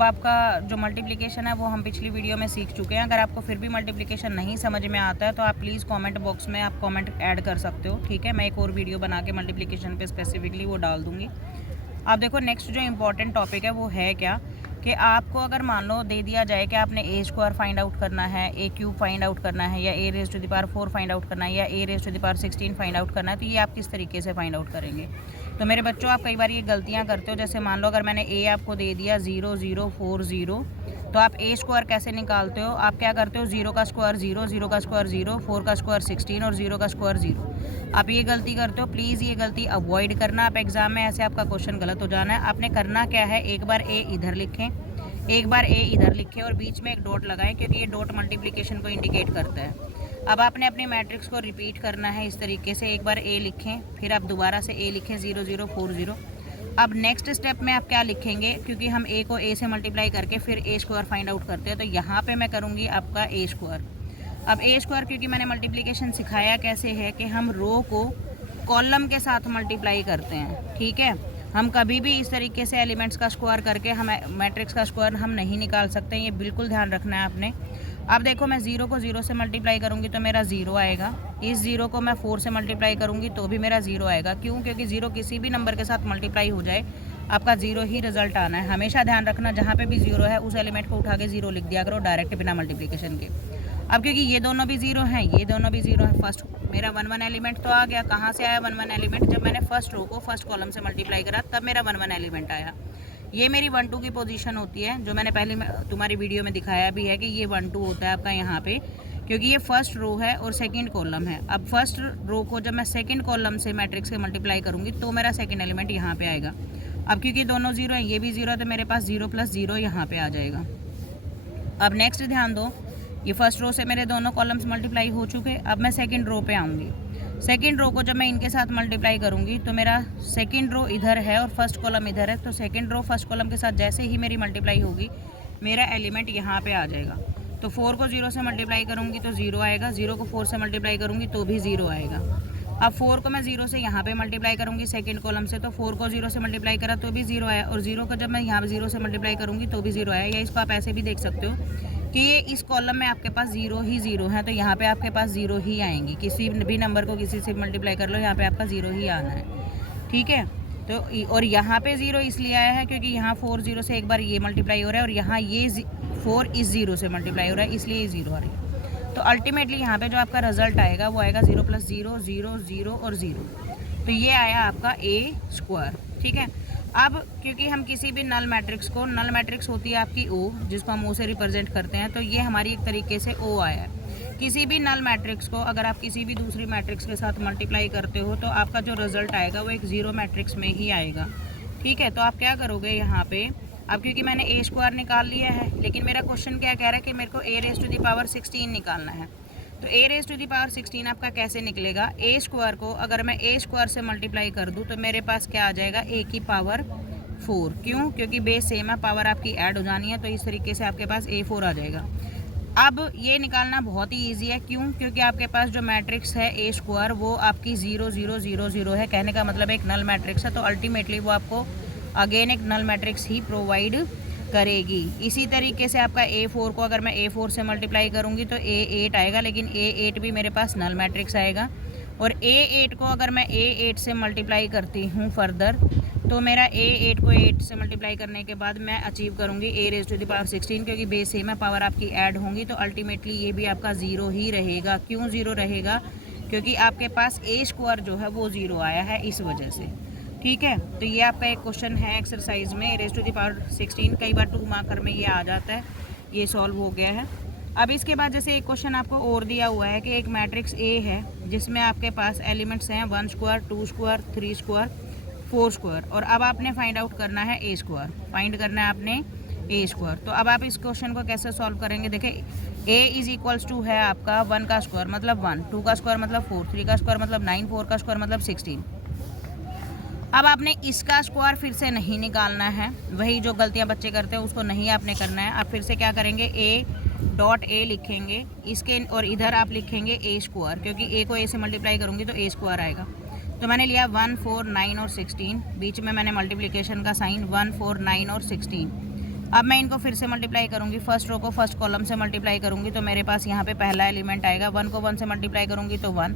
आपका जो मल्टीप्लिकेशन है वो हम पिछली वीडियो में सीख चुके हैं। अगर आपको फिर भी मल्टीप्लिकेशन नहीं समझ में आता है तो आप प्लीज़ कमेंट बॉक्स में आप कमेंट ऐड कर सकते हो, ठीक है। मैं एक और वीडियो बना के मल्टीप्लिकेशन पे स्पेसिफिकली वो डाल दूँगी। आप देखो नेक्स्ट जो इम्पोर्टेंट टॉपिक है वो है क्या कि आपको अगर मान लो दे दिया जाए कि आपने ए स्क्वायर फाइंड आउट करना है, ए क्यूब फाइंड आउट करना है, या a raise to the power 4 find out करना है, या a raise to the power 16 find out करना है, तो ये आप किस तरीके से फाइंड आउट करेंगे। तो मेरे बच्चों, आप कई बार ये गलतियाँ करते हो। जैसे मान लो अगर मैंने ए आपको दे दिया 0 0 4 0, तो आप ए स्क्वायर कैसे निकालते हो। आप क्या करते हो, 0 का स्क्वायर 0, 0 का स्क्वायर 0, 4 का स्क्वायर 16 और 0 का स्क्वायर 0। आप ये गलती करते हो, प्लीज़ ये गलती अवॉइड करना। आप एग्जाम में ऐसे आपका क्वेश्चन गलत हो जाना है। आपने करना क्या है, एक बार ए इधर लिखें, एक बार ए इधर लिखें और बीच में एक डॉट लगाएं, क्योंकि ये डॉट मल्टीप्लिकेशन को इंडिकेट करता है। अब आपने अपनी मैट्रिक्स को रिपीट करना है इस तरीके से। एक बार ए लिखें, फिर आप दोबारा से ए लिखें 0 0 4 0। अब नेक्स्ट स्टेप में आप क्या लिखेंगे, क्योंकि हम ए को ए से मल्टीप्लाई करके फिर ए स्क्वायर फाइंड आउट करते हैं, तो यहाँ पे मैं करूँगी आपका ए स्क्वायर। अब ए स्क्वायर, क्योंकि मैंने मल्टीप्लिकेशन सिखाया कैसे है कि हम रो को कॉलम के साथ मल्टीप्लाई करते हैं, ठीक है। हम कभी भी इस तरीके से एलिमेंट्स का स्क्वायर करके हम मैट्रिक्स का स्क्वायर हम नहीं निकाल सकते, ये बिल्कुल ध्यान रखना है आपने। अब देखो, मैं 0 को 0 से मल्टीप्लाई करूँगी तो मेरा 0 आएगा। इस 0 को मैं 4 से मल्टीप्लाई करूँगी तो भी मेरा 0 आएगा। क्यों? क्योंकि 0 किसी भी नंबर के साथ मल्टीप्लाई हो जाए आपका 0 ही रिजल्ट आना है। हमेशा ध्यान रखना, जहाँ पे भी 0 है उस एलिमेंट को उठा के 0 लिख दिया करो डायरेक्ट, बिना मल्टीप्लिकेशन के। अब क्योंकि ये दोनों भी 0 हैं, ये दोनों भी 0 हैं, फर्स्ट मेरा 1 1 एलिमेंट तो आ गया। कहाँ से आया 1 1 एलिमेंट? जब मैंने फर्स्ट रो को फर्स्ट कॉलम से मल्टीप्लाई करा तब मेरा 1 1 एलिमेंट आया। ये मेरी 1 2 की पोजीशन होती है, जो मैंने पहले तुम्हारी वीडियो में दिखाया भी है कि ये 1 2 होता है आपका यहाँ पे, क्योंकि ये फर्स्ट रो है और सेकंड कॉलम है। अब फर्स्ट रो को जब मैं सेकंड कॉलम से मैट्रिक्स के मल्टीप्लाई करूँगी तो मेरा सेकंड एलिमेंट यहाँ पे आएगा। अब क्योंकि दोनों 0 है, ये भी 0 है, तो मेरे पास 0 + 0 यहाँ पे आ जाएगा। अब नेक्स्ट ध्यान दो, ये फर्स्ट रो से मेरे दोनों कॉलम्स मल्टीप्लाई हो चुके। अब मैं सेकंड रो पे आऊँगी। सेकंड रो को जब मैं इनके साथ मल्टीप्लाई करूँगी तो मेरा सेकंड रो इधर है और फर्स्ट कॉलम इधर है, तो सेकंड रो फर्स्ट कॉलम के साथ जैसे ही मेरी मल्टीप्लाई होगी मेरा एलिमेंट यहाँ पे आ जाएगा। तो 4 को 0 से मल्टीप्लाई करूँगी तो 0 आएगा, 0 को 4 से मल्टीप्लाई करूँगी तो भी 0 आएगा। अब 4 को मैं 0 से यहाँ पे मल्टीप्लाई करूँगी सेकंड कॉलम से, तो 4 को 0 से मल्टीप्लाई करा तो भी 0 आया, और 0 को जब मैं यहाँ 0 से मल्टीप्लाई करूँगी तो भी 0 आया। या इसको आप ऐसे भी देख सकते हो कि ये इस कॉलम में आपके पास 0 ही 0 है, तो यहाँ पे आपके पास 0 ही आएंगी। किसी भी नंबर को किसी से मल्टीप्लाई कर लो, यहाँ पे आपका 0 ही आना है, ठीक है। तो और यहाँ पे 0 इसलिए आया है क्योंकि यहाँ 4 0 से एक बार ये मल्टीप्लाई हो रहा है, और यहाँ ये 4 इस 0 से मल्टीप्लाई हो रहा है, इसलिए ये 0 आ रही है। तो अल्टीमेटली यहाँ पे जो आपका रिजल्ट आएगा वो आएगा 0 + 0 0 0 और 0। तो ये आया आपका ए स्क्वायर, ठीक है। अब क्योंकि हम किसी भी नल मैट्रिक्स होती है आपकी ओ, जिसको हम ओ से रिप्रेजेंट करते हैं, तो ये हमारी एक तरीके से ओ आया है। किसी भी नल मैट्रिक्स को अगर आप किसी भी दूसरी मैट्रिक्स के साथ मल्टीप्लाई करते हो तो आपका जो रिजल्ट आएगा वो एक 0 मैट्रिक्स में ही आएगा, ठीक है। तो आप क्या करोगे यहाँ पे, अब क्योंकि मैंने ए स्क्वायर निकाल लिया है, लेकिन मेरा क्वेश्चन क्या कह रहा है कि मेरे को ए रेज टू द पावर 16 निकालना है। तो ए रेज टू द पावर 16 आपका कैसे निकलेगा, ए स्क्वायर को अगर मैं ए स्क्वायर से मल्टीप्लाई कर दूं तो मेरे पास क्या आ जाएगा, ए की पावर 4। क्यों? क्योंकि बेस सेम है, पावर आपकी ऐड हो जानी है, तो इस तरीके से आपके पास A4 आ जाएगा। अब ये निकालना बहुत ही ईजी है। क्यों? क्योंकि आपके पास जो मैट्रिक्स है ए स्क्वायर वो आपकी 0 0 0 0 है, कहने का मतलब एक नल मैट्रिक्स है, तो अल्टीमेटली वो आपको अगेन एक नल मैट्रिक्स ही प्रोवाइड करेगी। इसी तरीके से आपका A4 को अगर मैं A4 से मल्टीप्लाई करूँगी तो A8 आएगा, लेकिन A8 भी मेरे पास नल मैट्रिक्स आएगा। और A8 को अगर मैं A8 से मल्टीप्लाई करती हूँ फर्दर, तो मेरा A8 को 8 से मल्टीप्लाई करने के बाद मैं अचीव करूँगी ए रेज टू द पावर 16, क्योंकि बेस सेम है, पावर आपकी ऐड होंगी, तो अल्टीमेटली ये भी आपका 0 ही रहेगा। क्यों 0 रहेगा? क्योंकि आपके पास ए स्क्वायर जो है वो 0 आया है, इस वजह से, ठीक है। तो ये आपका एक क्वेश्चन है एक्सरसाइज में, रेज टू द पावर 16। कई बार 2 मार्कर में ये आ जाता है, ये सॉल्व हो गया है। अब इसके बाद जैसे एक क्वेश्चन आपको और दिया हुआ है कि एक मैट्रिक्स ए है जिसमें आपके पास एलिमेंट्स हैं 1 स्क्वायर 2 स्क्वायर 3 स्क्वायर 4 स्क्वायर, और अब आपने फाइंड आउट करना है ए स्क्वायर, फाइंड करना है आपने ए स्क्वायर। तो अब आप इस क्वेश्चन को कैसे सॉल्व करेंगे, देखिए ए इज इक्वल्स टू है आपका 1 का स्क्वायर मतलब 1, 2 का स्क्वायर मतलब 4, 3 का स्क्वायर मतलब 9, 4 का स्क्वायर मतलब 16। अब आपने इसका स्क्वायर फिर से नहीं निकालना है, वही जो गलतियां बच्चे करते हैं उसको नहीं आपने करना है। आप फिर से क्या करेंगे, ए डॉट ए लिखेंगे इसके, और इधर आप लिखेंगे ए स्क्वायर, क्योंकि ए को ए से मल्टीप्लाई करूँगी तो ए स्क्वायर आएगा। तो मैंने लिया 1 4 9 और 16, बीच में मैंने मल्टीप्लिकेशन का साइन 1 4 9 और 16। अब मैं इनको फिर से मल्टीप्लाई करूँगी, फर्स्ट रो को फर्स्ट कॉलम से मल्टीप्लाई करूँगी तो मेरे पास यहाँ पे पहला एलिमेंट आएगा। 1 को 1 से मल्टीप्लाई करूँगी तो 1,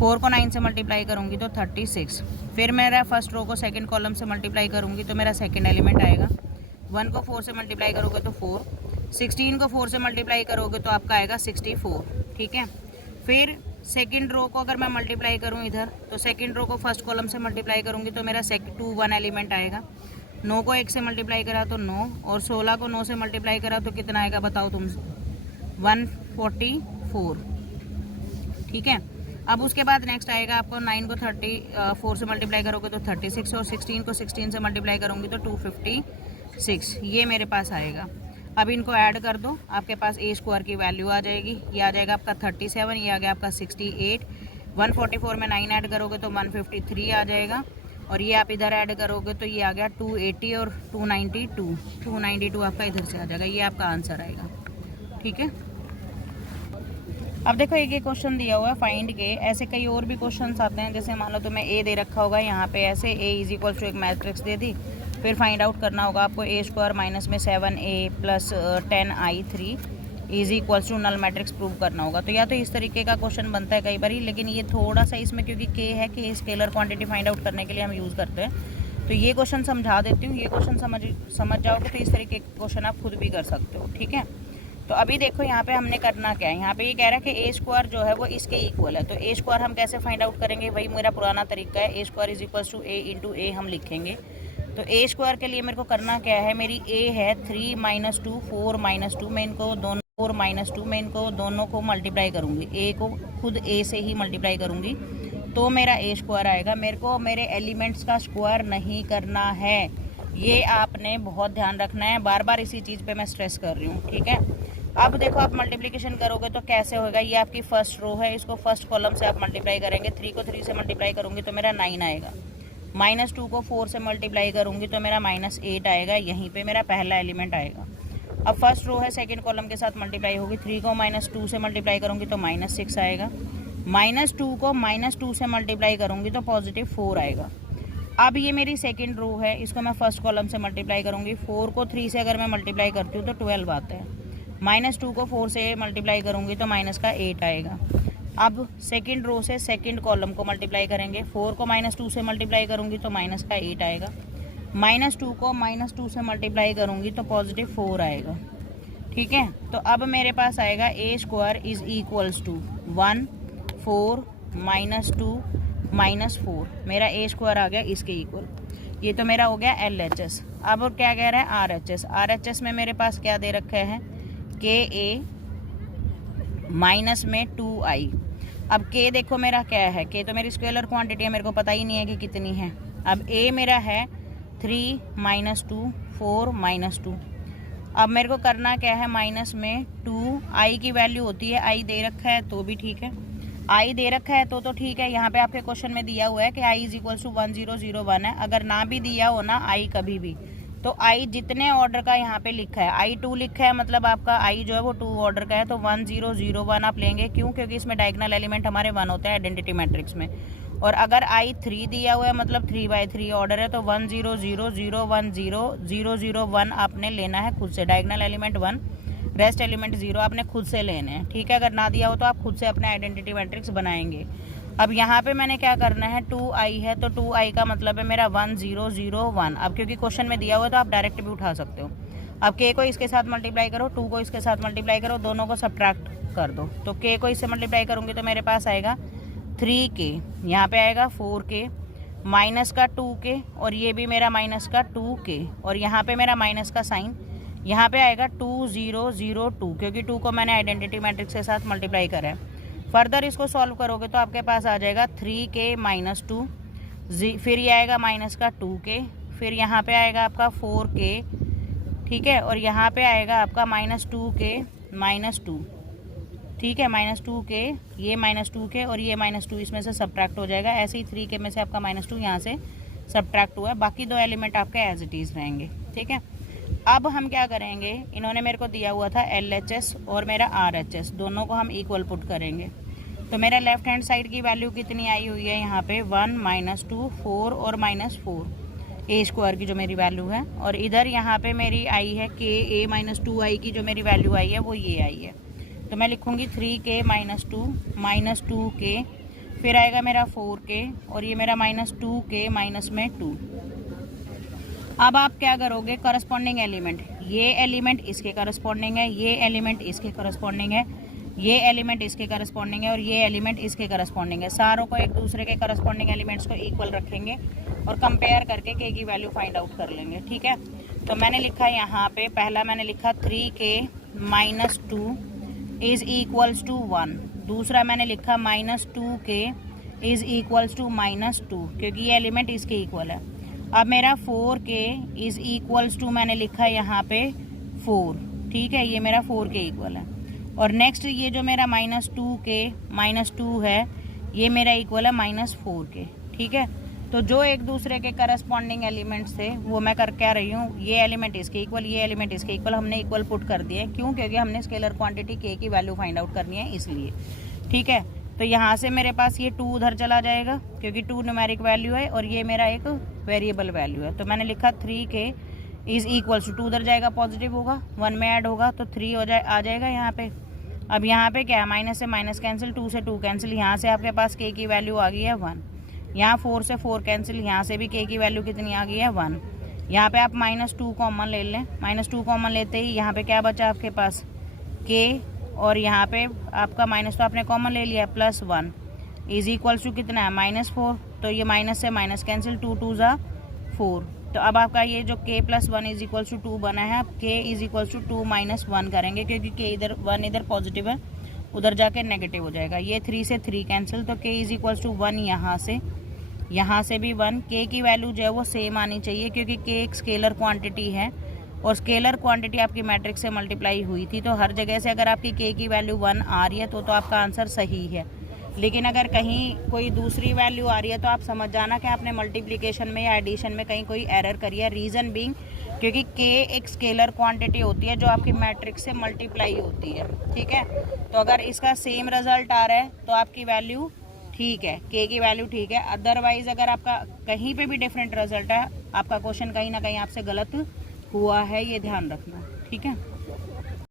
4 को 9 से मल्टीप्लाई करूँगी तो 36। फिर मेरा फर्स्ट रो को सेकंड कॉलम से मल्टीप्लाई करूँगी तो मेरा सेकंड एलिमेंट आएगा। 1 को 4 से मल्टीप्लाई करोगे तो 4, 16 को 4 से मल्टीप्लाई करोगे तो आपका आएगा 64, ठीक है। फिर सेकंड रो को अगर मैं मल्टीप्लाई करूँ इधर, तो सेकंड रो को फर्स्ट कॉलम से मल्टीप्लाई करूँगी तो मेरा 2 1 एलिमेंट आएगा। 9 को 1 से मल्टीप्लाई करा तो 9, और 16 को 9 से मल्टीप्लाई करा तो कितना आएगा बताओ तुम, 144, ठीक है। अब उसके बाद नेक्स्ट आएगा आपको 9 को 34 से मल्टीप्लाई करोगे तो 36, और 16 को 16 से मल्टीप्लाई करूँगी तो 256, ये मेरे पास आएगा। अब इनको ऐड कर दो, आपके पास ए स्क्वायर की वैल्यू आ जाएगी। ये आ जाएगा आपका 37, ये आ गया आपका 68। 144 में 9 ऐड करोगे तो 153 आ जाएगा, और ये आप इधर ऐड करोगे तो ये आ गया 280 और 292 आपका इधर से आ जाएगा। ये आपका आंसर आएगा, ठीक है। अब देखो एक क्वेश्चन दिया हुआ है फाइंड के, ऐसे कई और भी क्वेश्चंस आते हैं। जैसे मान लो तुम्हें ए दे रखा होगा यहाँ पे ऐसे, ए इज इक्वल टू एक मैट्रिक्स दे दी, फिर फाइंड आउट करना होगा आपको ए स्क्वायर माइनस में 7a plus 10i3 is equals to null matrix prove करना होगा। तो या तो इस तरीके का क्वेश्चन बनता है कई बार, लेकिन ये थोड़ा सा इसमें क्योंकि के है कि स्केलर क्वांटिटी फाइंड आउट करने के लिए हम यूज़ करते हैं, तो ये क्वेश्चन समझा देती हूँ। ये क्वेश्चन समझ जाओगे तो इस तरीके के क्वेश्चन आप खुद भी कर सकते हो, ठीक है। तो अभी देखो यहाँ पे हमने करना क्या है, यहाँ पे ये कह रहा है कि ए स्क्वायर जो है वो इसके इक्वल है। तो ए स्क्वायर हम कैसे फाइंड आउट करेंगे, वही मेरा पुराना तरीका है, a square is equal to a into a हम लिखेंगे। तो ए स्क्वायर के लिए मेरे को करना क्या है, मेरी ए है 3 - 2 4 - 2, मैं इनको दोनों 4 - 2 मैं इनको दोनों को मल्टीप्लाई करूँगी, ए को खुद ए से ही मल्टीप्लाई करूँगी तो मेरा ए स्क्वायर आएगा। मेरे को मेरे एलिमेंट्स का स्क्वायर नहीं करना है, ये आपने बहुत ध्यान रखना है, बार बार इसी चीज़ पे मैं स्ट्रेस कर रही हूँ, ठीक है। अब देखो आप मल्टीप्लिकेशन करोगे तो कैसे होगा, ये आपकी फर्स्ट रो है, इसको फर्स्ट कॉलम से आप मल्टीप्लाई करेंगे। 3 को 3 से मल्टीप्लाई करूँगी तो मेरा 9 आएगा। -2 को 4 से मल्टीप्लाई करूँगी तो मेरा -8 आएगा, यहीं पे मेरा पहला एलिमेंट आएगा। अब फर्स्ट रो है, सेकंड कॉलम के साथ मल्टीप्लाई होगी। 3 को -2 से मल्टीप्लाई करूँगी तो -6 आएगा। -2 को -2 से मल्टीप्लाई करूँगी तो +4 आएगा। अब ये मेरी सेकंड रो है, इसको मैं फर्स्ट कॉलम से मल्टीप्लाई करूँगी। 4 को 3 से अगर मैं मल्टीप्लाई करती हूँ तो 12 आता है। -2 को 4 से मल्टीप्लाई करूँगी तो -8 आएगा। अब सेकंड रो से सेकंड कॉलम को मल्टीप्लाई करेंगे। 4 को -2 से मल्टीप्लाई करूँगी तो -8 आएगा। -2 को -2 से मल्टीप्लाई करूँगी तो +4 आएगा, ठीक है। तो अब मेरे पास आएगा ए स्क्वायर इज इक्वल्स टू 1 4 -2 -4, मेरा ए स्क्वायर आ गया इसके इक्वल। ये तो मेरा हो गया LHS। अब क्या कह रहा है RHS। RHS में मेरे पास क्या दे रखा है, KA माइनस में 2i। अब k देखो मेरा क्या है, k तो मेरी स्केलर क्वांटिटी है, मेरे को पता ही नहीं है कि कितनी है। अब a मेरा है 3 - 2 4 -2। अब मेरे को करना क्या है, माइनस में 2, i की वैल्यू होती है, i दे रखा है तो भी ठीक है, i दे रखा है तो ठीक है। यहाँ पे आपके क्वेश्चन में दिया हुआ है कि i इज इक्वल टू 1001 है। अगर ना भी दिया हो ना i कभी भी, तो i जितने ऑर्डर का यहाँ पे लिखा है, i 2 लिखा है, मतलब आपका i जो है वो 2 ऑर्डर का है, तो 1001 आप लेंगे। क्यों, क्योंकि इसमें डायगोनल एलिमेंट हमारे 1 होता है आइडेंटिटी मैट्रिक्स में। और अगर i 3 दिया हुआ है, मतलब 3/3 ऑर्डर है, तो 1000100001 आपने लेना है खुद से। डायगोनल एलिमेंट 1, रेस्ट एलिमेंट 0 आपने खुद से लेने हैं, ठीक है। अगर ना दिया हो तो आप खुद से अपना आइडेंटिटी मैट्रिक्स बनाएंगे। अब यहाँ पे मैंने क्या करना है, 2i है तो 2i का मतलब है मेरा 1001। अब क्योंकि क्वेश्चन में दिया हुआ है तो आप डायरेक्ट भी उठा सकते हो। अब k को इसके साथ मल्टीप्लाई करो, 2 को इसके साथ मल्टीप्लाई करो, दोनों को सब्ट्रैक्ट कर दो। तो k को इससे मल्टीप्लाई करूँगी तो मेरे पास आएगा 3k, यहाँ पे आएगा 4k, माइनस का 2k, और ये भी मेरा माइनस का 2k, और यहाँ पे मेरा माइनस का साइन, यहाँ पे आएगा 2002, क्योंकि 2 को मैंने आइडेंटिटी मैट्रिक्स के साथ मल्टीप्लाई करा है। फर्दर इसको सॉल्व करोगे तो आपके पास आ जाएगा 3k - 2, फिर ये आएगा माइनस का 2k, फिर यहाँ पे आएगा आपका 4k, ठीक है, और यहाँ पे आएगा आपका -2k -2, ठीक है, -2k, ये -2k और ये -2 इसमें से सब्ट्रैक्ट हो जाएगा। ऐसे ही 3k में से आपका -2 यहाँ से सब्ट्रैक्ट हुआ है, बाकी 2 एलिमेंट आपके एज इट इज़ रहेंगे, ठीक है। अब हम क्या करेंगे, इन्होंने मेरे को दिया हुआ था LHS और मेरा RHS, दोनों को हम इक्वल पुट करेंगे। तो मेरा लेफ्ट हैंड साइड की वैल्यू कितनी आई हुई है यहाँ पे, 1 - 2 4 और -4, ए स्क्वायर की जो मेरी वैल्यू है, और इधर यहाँ पे मेरी आई है के ए माइनस 2 की जो मेरी वैल्यू आई है वो ये आई है। तो मैं लिखूँगी 3k माइनस 2k, फिर आएगा मेरा 4k और ये मेरा माइनस 2k माइनस में 2। अब आप क्या करोगे, करस्पॉन्डिंग एलिमेंट, ये एलिमेंट इसके करस्पॉन्डिंग है, ये एलिमेंट इसके करस्पॉन्डिंग है, ये एलिमेंट इसके करस्पॉन्डिंग है और ये एलिमेंट इसके करस्पॉन्डिंग है। सारों को एक दूसरे के करस्पॉन्डिंग एलिमेंट्स को इक्वल रखेंगे और कंपेयर करके के की वैल्यू फाइंड आउट कर लेंगे। ठीक है, तो मैंने लिखा यहाँ पे, पहला मैंने लिखा 3k minus 2 is equals to 1, दूसरा मैंने लिखा minus 2k is equals to minus 2, क्योंकि ये एलिमेंट इसके इक्वल है। अब मेरा 4k इज इक्वल्स टू मैंने लिखा यहाँ पे 4, ठीक है, ये मेरा 4k इक्वल है। और नेक्स्ट ये जो मेरा माइनस 2k माइनस 2 है, ये मेरा इक्वल है माइनस 4k। ठीक है, तो जो एक दूसरे के करस्पॉन्डिंग एलिमेंट्स थे वो मैं कर क्या रही हूँ, ये एलिमेंट इसके इक्वल, ये एलिमेंट इसके इक्वल, हमने इक्वल पुट कर दिए। क्यों? क्योंकि हमने स्केलर क्वांटिटी k की वैल्यू फाइंड आउट करनी है इसलिए। ठीक है, तो यहाँ से मेरे पास ये 2 उधर चला जाएगा क्योंकि 2 न्यूमेरिक वैल्यू है और ये मेरा एक वेरिएबल वैल्यू है। तो मैंने लिखा 3k इज इक्वल्स टू 2 उधर जाएगा, पॉजिटिव होगा, 1 में ऐड होगा तो 3 आ जाएगा यहाँ पे। अब यहाँ पे क्या है, माइनस से माइनस कैंसिल, 2 से 2 कैंसिल, यहाँ से आपके पास k की वैल्यू आ गई है 1। यहाँ 4 से 4 कैंसिल, यहाँ से भी k की वैल्यू कितनी आ गई है 1। यहाँ पे आप माइनस 2 कॉमन ले लें, माइनस 2 कॉमन लेते ही यहाँ पे क्या बचा आपके पास k, और यहाँ पे आपका माइनस तो आपने कॉमन ले लिया प्लस 1 इज इक्वल्स टू कितना है -4। तो ये माइनस से माइनस कैंसिल, 2 2 ज़ा 4। तो अब आपका ये जो k plus 1 is equals to 2 बना है, अब k is equals to 2 minus 1 करेंगे क्योंकि k इधर 1 इधर पॉजिटिव है, उधर जाके नेगेटिव हो जाएगा। ये 3 से 3 कैंसिल, तो k इज इक्वल्स टू 1, यहाँ से भी 1। k की वैल्यू जो है वो सेम आनी चाहिए क्योंकि k एक स्केलर क्वांटिटी है और स्केलर क्वांटिटी आपकी मैट्रिक्स से मल्टीप्लाई हुई थी, तो हर जगह से अगर आपकी k की वैल्यू 1 आ रही है तो आपका आंसर सही है। लेकिन अगर कहीं कोई दूसरी वैल्यू आ रही है तो आप समझ जाना कि आपने मल्टीप्लिकेशन में या एडिशन में कहीं कोई एरर करी है। रीज़न बीइंग क्योंकि k एक स्केलर क्वांटिटी होती है जो आपकी मैट्रिक्स से मल्टीप्लाई होती है। ठीक है, तो अगर इसका सेम रिजल्ट आ रहा है तो आपकी वैल्यू ठीक है, k की वैल्यू ठीक है। अदरवाइज अगर आपका कहीं पे भी डिफरेंट रिजल्ट है, आपका क्वेश्चन कहीं ना कहीं आपसे गलत हुआ है, ये ध्यान रखना। ठीक है।